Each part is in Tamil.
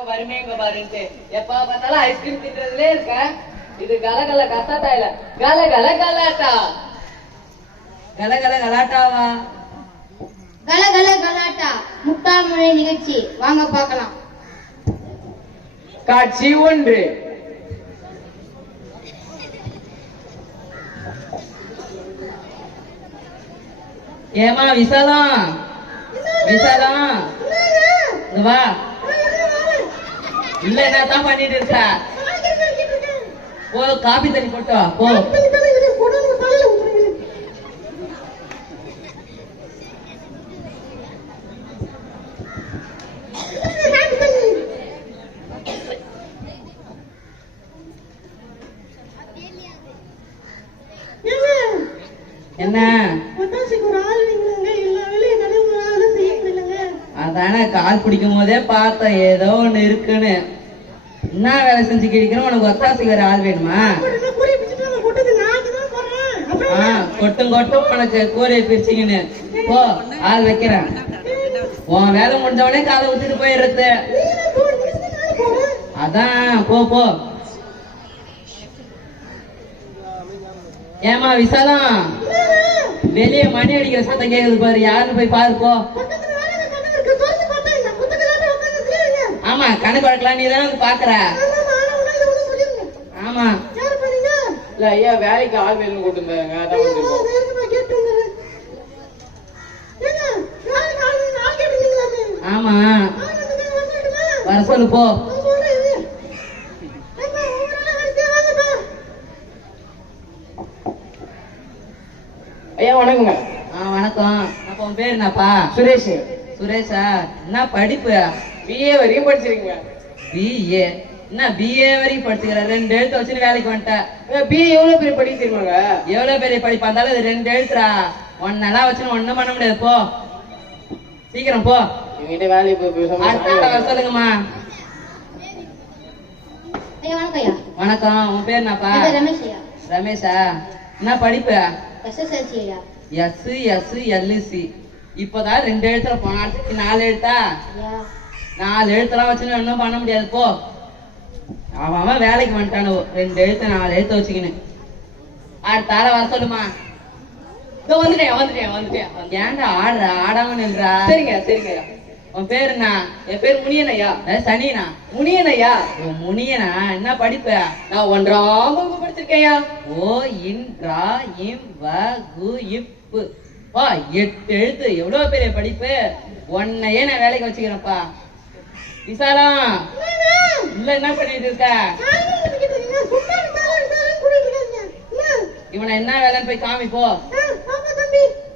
இப்ப வருமேங்க பாருன்ட்டு. எப்ப பார்த்தாலும் ஐஸ்கிரீம் தின்றதுலே இருக்க. இது கலகல கசாட்டா இல்ல. கலகல கலாட்டா. கலகல கலாட்டாவா? கல கல கலாட்டா. முட்டாள்மொழி நிகழ்ச்சி. வாங்க பார்க்கலாம். காட்சி ஒன்று. ஏமா விசாலம் விசாலம் வா. இல்ல என்னதான் பண்ணிட்டு இருக்க போ காபி தண்ணி போட்டு வா போ. என்ன? அதானே கால் பிடிக்கும் போதே பார்த்தேன் ஏதோ ஒண்ணு இருக்குன்னு. என்ன வேலை செஞ்சு கேட்கிறோம்? உனக்கு ஒத்தாசைக்கு வேற ஆள் வேணுமா? கொட்டும் கொட்டும் உனக்கு கூரையை பிரிச்சுக்கின்னு. போ ஆள் வைக்கிறேன். உன் வேலை முடிஞ்சவனே காலை விட்டுட்டு போயிடுறது. அதான் போ போ. ஏமா விசாலம் வெளியே மணி அடிக்கிற சத்தம் கேக்குது பாரு. யாருன்னு போய் பாருப்போ போ ஆமா கணக்கு வழக்கலாம் நீ தானே வந்து பாக்குற? ஆமா. இல்ல ஐயா வேலைக்கு ஆள் வேணும்னு கூட்டிருந்தாங்க அதான் வந்திருக்கோம் ஆமா. வர சொல்லு போ. ஐயா வணக்கங்க. ஆ வணக்கம். அப்ப உன் பேர் என்னப்பா? சுரேஷ். சுரேஷா? என்ன படிப்பு? பிஏ வரையும் படிச்சிருக்கீங்க பிஏ என்ன பிஏ வரைக்கும் படிச்சுக்கிற ரெண்டு எழுத்து வச்சுன்னு வேலைக்கு வந்துட்ட. பிஏ எவ்வளவு பெரிய படிக்க தெரியுமாங்க எவ்வளவு பெரிய படிப்பா? இருந்தாலும் இது ரெண்டு எழுத்துறா ஒன்னெல்லாம் வச்சுன்னு ஒண்ணும் பண்ண முடியாது. போ. சீக்கிரம் போ. என்கிட்ட வேலைக்கு போய் சொல்லுங்கம்மா. வணக்கம் ஐயா. வணக்கம். உன் பேர் என்னப்பா? ரமேஷ் என்ன படிப்பு? எஸ் எஸ் எல்சி இப்பதான் ரெண்டு எழுத்துல போனாச்சு நாலு எழுத்தா? நாலு எழுத்தெல்லாம் வச்சுன்னு ஒன்றும் பண்ண முடியாது போ. அவன் அவன் வேலைக்கு வந்துட்டானு. ரெண்டு எழுத்து நாலு எழுத்து வச்சுக்கின்னு அடுத்த ஆளை வர சொல்லுமா. வந்துட்டேன் வந்துட்டேன் வந்துட்டேன் ஏன்டா ஆடுற ஆடாம நின்றா சரிங்க சரிங்க. உன் பேர் என்ன? என் பேர் முனியன் ஐயா சனினா? முனியன் ஐயா உன் முனியனா? என்ன படிப்பு? நான் ஒன்றாம் வகுப்பு படிச்சிருக்கேன் ஐயா ஓ இன் ரா இம் வ கு இப்பு. வா எட்டு எழுத்து. எவ்வளவு பெரிய படிப்பு? உன்னையே நான் வேலைக்கு வச்சுக்கிறேன்ப்பா. விசாலம் இல்ல என்ன பண்ணிட்டு இருக்க? இவனை என்ன வேலைன்னு போய் காமி போ.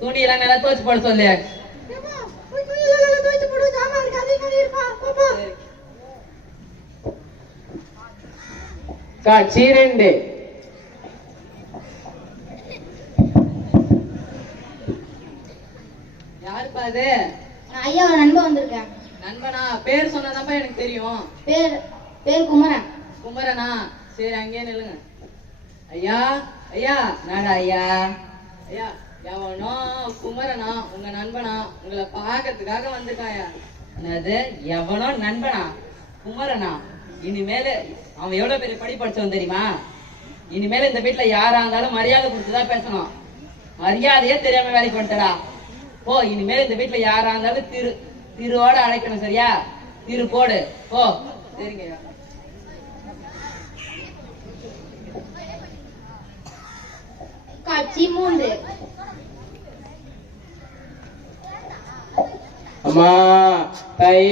துணி எல்லாம் நல்லா துவச்சு போட சொல்லு. காட்சி ரெண்டு. யாருப்பா அது? ஐயா ஒரு நண்பன் வந்திருக்கேன். நண்பனா பேர் சொன்னதாப்பா எனக்கு தெரியும். பேர் பேர் குமரன். குமரனா? சரி அங்கேயே நில்லுங்க. ஐயா ஐயா நாடா ஐயா. ஐயா எவனோ குமரனா உங்க நண்பனா? உங்களை பார்க்கறதுக்காக வந்திருக்காயா. என்னது எவனோ நண்பனா? குமரனா? இனிமேல அவன் எவ்வளவு பெரிய படி படிச்சவன் தெரியுமா? இனிமேல இந்த வீட்டுல யாரா இருந்தாலும் மரியாதை கொடுத்துதான் பேசணும். மரியாதையே தெரியாம வேலைக்கு வந்துட்டடா. போ இனிமேல் இந்த வீட்டுல யாரா இருந்தாலும் திரு திருவோட அழைக்கணும் சரியா? திரு போடு. போ. சரிங்க காட்சி மூன்று. அம்மா தாயி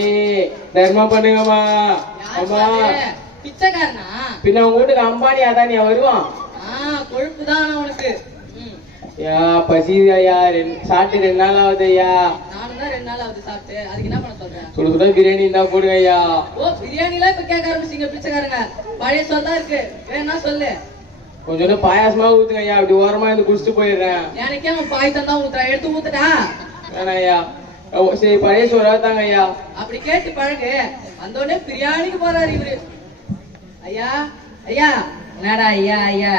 தர்மம் பண்ணுங்கம்மா. அம்மா. பிச்சைக்காரனா? பின்ன உங்க வீட்டுக்கு அம்பானி அதானியா வருவான்? ஆ கொழுப்பு தான் உனக்கு. ஐயா பசி ஐயா. ரெண்டு சாப்பிட்டு ரெண்டு நாள் ஆகுது ஐயா. தான் ரெண்டு நாள் ஆகுது சாப்பிட்டு. அதுக்கு என்ன பண்ண சொல்றேன் சுட சுட பிரியாணி இருந்தா போடுங்க ஐயா. ஓ பிரியாணிலாம் இப்ப கேட்க ஆரம்பிச்சிங்க பிச்சைக்காரங்க. பழைய சொல் தான் இருக்கு. வேணா சொல்லு. கொஞ்சோண்டு பாயாசமா ஊத்துங்க ஐயா. அப்படி ஓரமா இருந்து குடிச்சிட்டு போயிடுறேன். எனக்கே அவன் பாய்த்தம் தான் ஊத்துறான். எடுத்து ஊத்துட்டா வேணாம் ஐயா. சரி பழைய சோறா தாங்க ஐயா. அப்படி கேட்டு பழகு. வந்த உடனே பிரியாணிக்கு போறாரு இவரு. ஐயா ஐயா. என்னடா ஐயா ஐயா?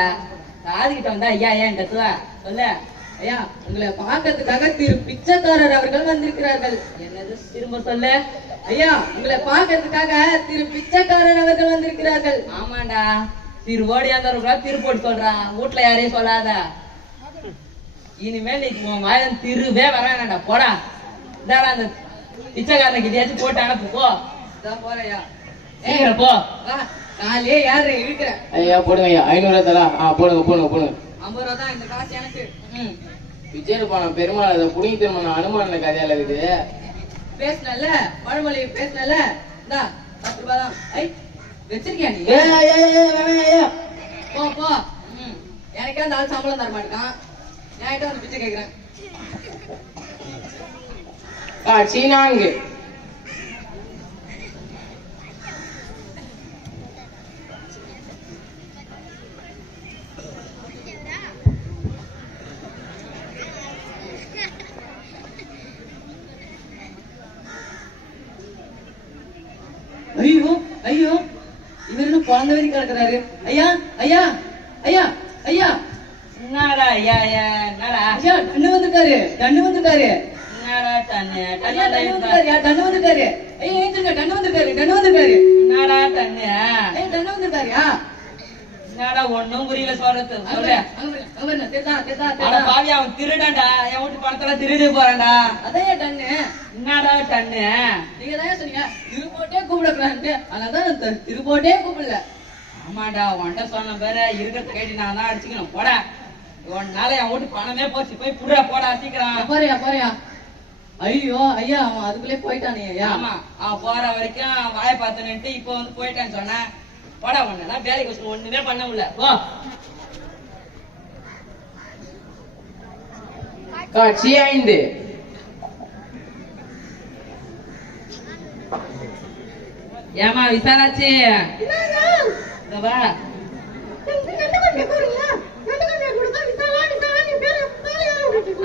காது கிட்ட வந்தா ஐயா ஏன் கத்துவா? சொல்லு. ஐயா உங்களை பார்க்கறதுக்காக திரு பிச்சைக்காரர் அவர்கள் வந்திருக்கிறார்கள். என்னது? திரும்ப சொல்லு? ஐயா உங்களை பார்க்கறதுக்காக திரு பிச்சைக்காரன் அவர்கள் வந்திருக்கிறார்கள். ஆமாண்டா. திரு ஓடியாந்தவர்களா திரு போட்டு சொல்றான் வீட்டுல யாரையும் சொல்லாத. இனிமேல் நீ உன் மகன் திருவே வரானடா போடா. இந்தாடா அந்த பிச்சைக்காரனுக்கு இதையாச்சும் போட்டு அனுப்பு போ. போறேயா சீக்கிரம் போ. காலையே யாரு இருக்கிற ஐயா போடுங்க ஐயா. ஐநூறு தரா ஆ போடுங்க போடுங்க போடுங்க. ஐம்பது ரூபா தான் இந்த காசு எனக்கு. ம். விஜய் போன பெருமாள் அதை புடிங்கி திருமணம் அனுமான கதையால இருக்குது. பேசினல பழமொழி பேசினல இந்தா பத்து ரூபாய் தான். ஐ வச்சிருக்கியா நீ. போ போ. எனக்கே அந்த ஆள் சம்பளம் தர மாட்டேங்கான் என்கிட்ட வந்து பிச்சை கேட்கிறேன் காட்சி ஐயோ ஐயோ. இவர் என்ன குழந்தை வரைக்கும் கிடக்குறாரு ஐயா ஐயா ஐயா ஐயா. என்னடா ஐயா ஐயா என்னடா? ஐயா தண்ணு வந்துட்டாரு தண்ணு வந்துட்டாரு. என்னடா தண்ணு ஐயா தண்ணு வந்துட்டாரு தண்ணு வந்துட்டாரு. ஐயா ஏத்துங்க தண்ணு வந்துட்டாரு தண்ணு வந்துட்டாரு. என்னடா தண்ணு ஐயா தண்ணு வந்துட்டாருயா? என்னடா ஒண்ணும் புரியல சொல்றது? சொல்லு. பாவி அவன் என் வீட்டு பணத்துல திருடி போறான்டா. அதான் டன்னு. என்னடா டன்னு? நீங்க தான் சொன்னீங்க திருப்போட்டே கூப்பிடக்கூடாதுன்ட்டு அதனாலதான் திருப்போட்டே கூப்பிடல. ஆமாடா உன்கிட்ட சொன்ன பேர இருக்கிறத கேட்டு நான் தான் அடிச்சுக்கணும். போடா. உன்னால என் வீட்டு பணமே போச்சு. போய் புடுற போடா சீக்கிரம். போறியா போறியா ஐயோ ஐயா அவன் அதுக்குள்ளே போயிட்டானே ஐயா. ஆமா அவன் போற வரைக்கும் வாய பார்த்தனுட்டு இப்போ வந்து போயிட்டான்னு சொன்னேன். போடா ஒண்ணு வேலைக்கு வச்சு ஒண்ணுமே பண்ண முடியல. போ காட்சி ஐந்து. ஏமா விசாலாச்சி? வா.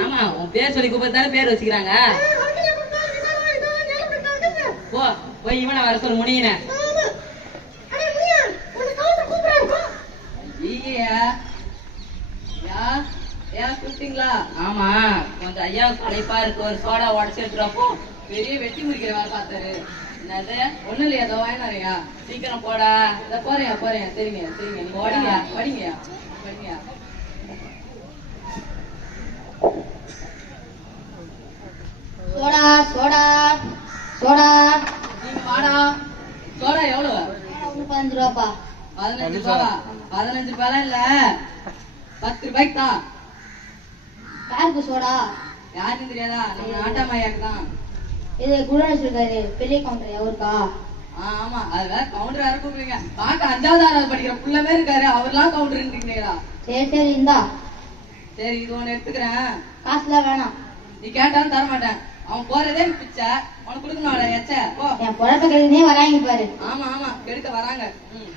ஆமா உன் பேர் சொல்லி கூப்பிட்டாலும் பேர் வச்சுக்கிறாங்க. போ போய் இவனை வர சொல்லு முடியின ஐயா யா யா கூப்பிட்டீங்களா? ஆமா கொஞ்சம் ஐயா களைப்பா இருக்கு. ஒரு சோடா உடச்சு எடுத்துறப்போ பெரிய வெட்டி முடிக்கிற வேலை பார்த்தாரு. என்னது? ஒண்ணும் இல்லையா அதோ வாங்கினாரியா சீக்கிரம் போடா. இத போறேன் போறேன் சரிங்க சரிங்க நீங்க படிங்க படிங்க சோடா சோடா சோடா. நீங்க வாடா. சோடா எவ்வளவு? பதினஞ்சு ரூபாப்பா. பதினஞ்சு ரூபாவா பதினஞ்சு ரூபாய்லாம் இல்ல? பத்து ரூபாய்க்கு தான். யாருக்கு சோடா. யாருக்கும் தெரியாதா? நம்ம நாட்டாமையாக்கு தான். இது குடோன் வச்சிருக்காரு பெரிய கவுண்டர் அவருக்கா? ஆமா. அது வேற கவுண்டர் யாரும் கூப்பிடுங்க பாக்க அஞ்சாவது ஆறாவது படிக்கிற புள்ளமே இருக்காரு. அவர்லாம் கவுண்டர்ன்றீங்களா சரி சரி இந்தா. சரி இது ஒண்ணு எடுத்துக்கிறேன். காசுலாம் வேணாம். நீ கேட்டாலும் தர மாட்டேன் அவன் போறதே பிச்சை உனக்கு கொடுக்கணும் எச்ச. போ. என் பொழப்ப கழுதுனே வராங்க பாரு. ஆமா ஆமா. கெடுக்க வராங்க. ம்.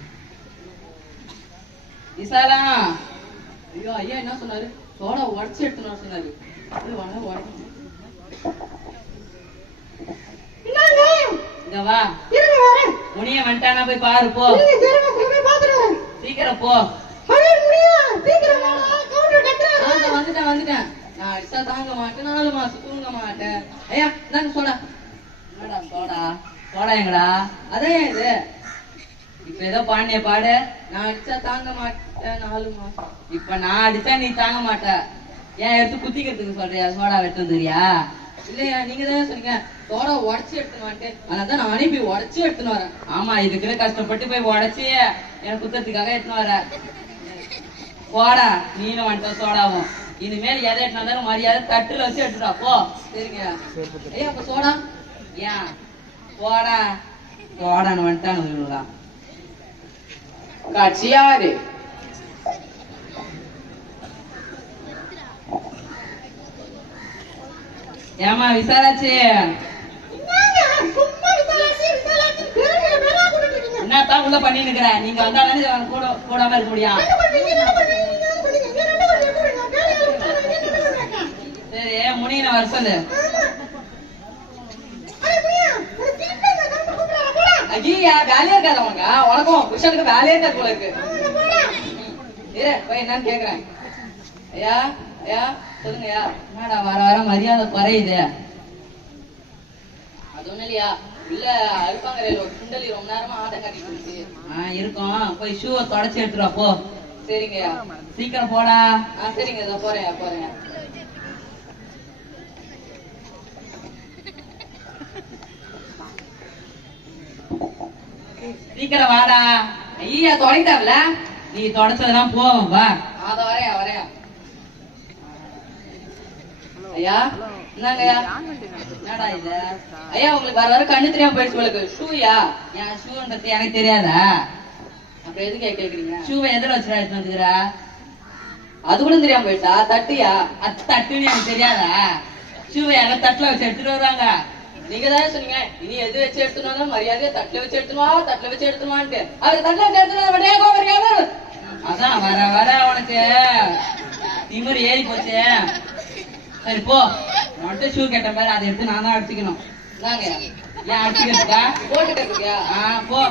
விசாலா ஐயோ ஐயா என்ன சொன்னாரு? வாங்க, உடைச்சு. இங்க வா. முனிய வந்துட்டானா போய் பாரு போ. சீக்கிரம் போ. வந்துட்டேன் வந்துட்டேன். நான் அடிச்சா தாங்க மாட்டேன் நாலு மாசம் தூங்க மாட்டேன். ஐயா இந்தாங்க சோடா. சோடா? சோடா எங்கடா? ஏன் இது. இப்ப ஏதோ பாண்டிய பாடு நான் அடிச்சா தாங்க மாட்டேன் நாலு மாசம் இப்ப நான் அடிச்சா நீ தாங்க மாட்ட. ஏன் எடுத்து குத்திக்கிறதுக்கு சொல்றியா? சோடா வெட்டு வந்துறியா இல்லையா நீங்க தான் சொன்னீங்க. சோடா உடச்சு எடுத்துன்னு வந்துட்டு அதனால நான் அனுப்பி உடச்சு எடுத்துன்னு வரேன். ஆமா இதுக்குன்னு கஷ்டப்பட்டு போய் உடைச்சி எனக்கு குத்தத்துக்காக எடுத்துன்னு வர போடா நீனும் வந்துட்ட சோடாவும். இனிமேல் எதை எடுத்துன்னு வந்தாலும் மரியாதை தட்டுல வச்சு எடுத்துடா போ. சரிங்க. ஐயா அப்ப சோடா? ஏன்? போடா. போடான்னு வந்துட்டாங்க காட்சி ஆறு ஏமா விசாராச்சு என்னத்தான் உள்ள பண்ணிட்டு இருக்கிற நீங்க வந்தாலும் கூட கூடாம இருக்க முடியும். சரி முனியின வர சொல்லு. ஐயா வேலையா இருக்காது அவங்க உனக்கும் புருஷனுக்கு வேலையே இருக்காது போல இருக்கு. இரு போய் என்னன்னு கேக்குறேன். ஐயா ஐயா சொல்லுங்க ஐயா. என்னடா வர வர மரியாதை குறையுது. அது ஒண்ணும் இல்லையா. இல்ல அருப்பாங்கரையில ஒரு சுண்டலி ரொம்ப நேரமா ஆட்டம் காட்டிட்டு இருக்கு. ஆ இருக்கும். போய் ஷூவை தொடச்சி எடுத்துட்டு வா போ. சரிங்கய்யா சீக்கிரம் போடா. ஆ சரிங்க இதோ போறேன் போறேன். சீக்கிரம் வாடா ஐயா தொடங்கிட்டாப்ல நீ தொடச்சதெல்லாம் போவோம் வா. அத வரையா வரையா. ஐயா என்னங்க ஐயா? என்னடா இது? ஐயா உங்களுக்கு வர வர கண்ணு தெரியாம போயிடுச்சு உங்களுக்கு ஷூயா? என் ஷூன்றது எனக்கு தெரியாதா? அப்புறம் எதுக்கு கேக்குறீங்க ஷூவை எதில் வச்சுடா எடுத்து வந்துக்கிறா? அது கூட தெரியாம போயிடுச்சா? தட்டியா? அது தட்டுன்னு எனக்கு தெரியாதா? ஷூவை யாரும் தட்டுல வச்சு எடுத்துட்டு வருவாங்க. நீங்க தானே சொன்னீங்க? இனி எது வச்சு எடுத்துனா மரியாதையா தட்டுல வச்சு எடுத்துனுவா தட்டுல வச்சு எடுத்துனுவான்ட்டு அவர் தட்டுல வச்சு எடுத்துனா கோபரிக்காம அதான் வர வர உனக்கு. திமிரு ஏறி போச்சு. சரி போ. உன்கிட்ட ஷூ கேட்ட மாதிரி அதை எடுத்து நான் தான் அடிச்சுக்கணும். நாங்க ஏன் அடிச்சுக்கிறதுக்கா? போட்டுக்கிறதுக்கா? ஆ போ.